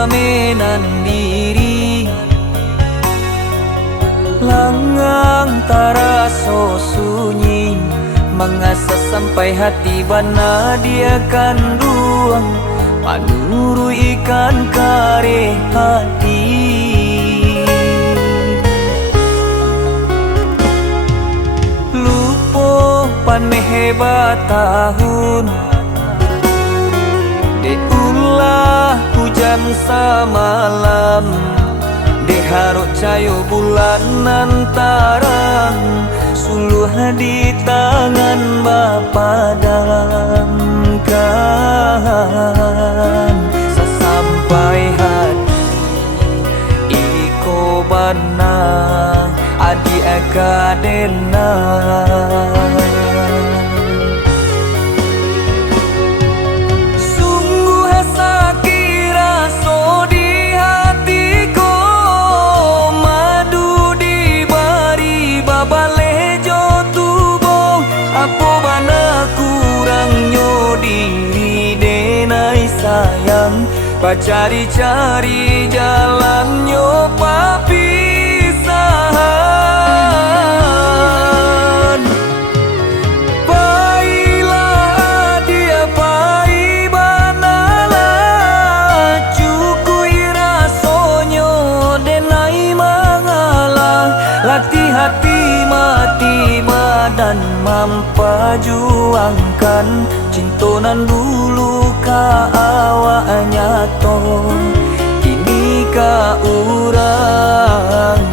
pamenan diri, langang taraso sunyi, mengasa sampai hati bana dia kan ruang, manuru ikan kare hati. Lupo pan mehebat tahun, de ulah hujan samalam, de haruk cayo bulan antara, suluh di tangan Bapa damkan. Sesampai hati iko bana adi akadena, cari-cari jalannya papisahan. Pailah dia pai banalah, cukui rasonyo denai mangalah, latih hati mati badan mampajuangkan, cintonan dulu ka awaknya to, kini ka urang.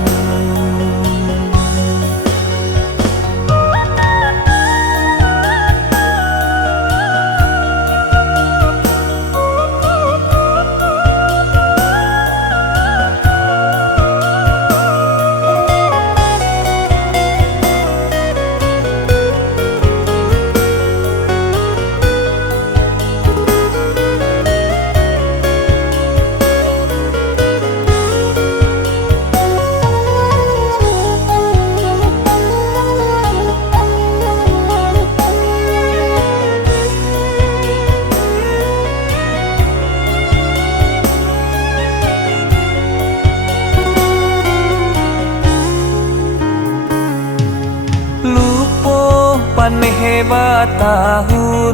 Hebat tahun,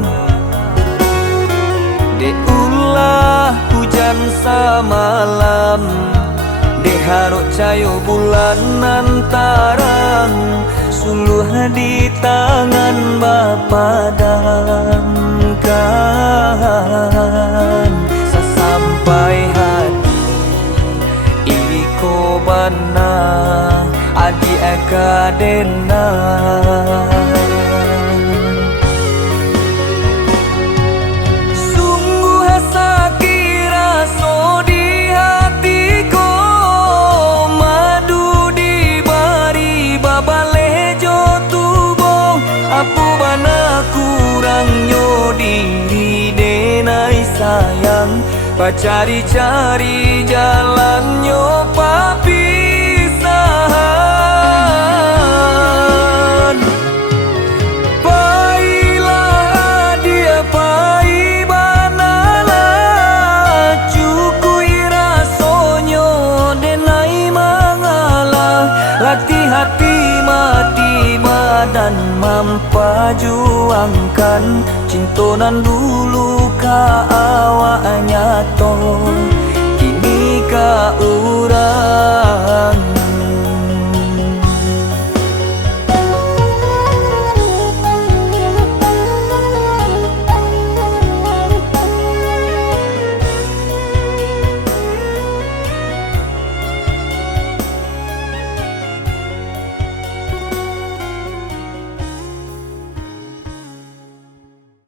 de ulah hujan samalam, de haruk cayo bulan antara, suluh di tangan Bapa damkan. Sesampai hati iko bana adi akadena, cari-cari jalannya papisahan. Pailah dia pai banalah, cukui rasonyo denai mangalah, latih hati mati badan mampajuangkan, cintonan dulu ka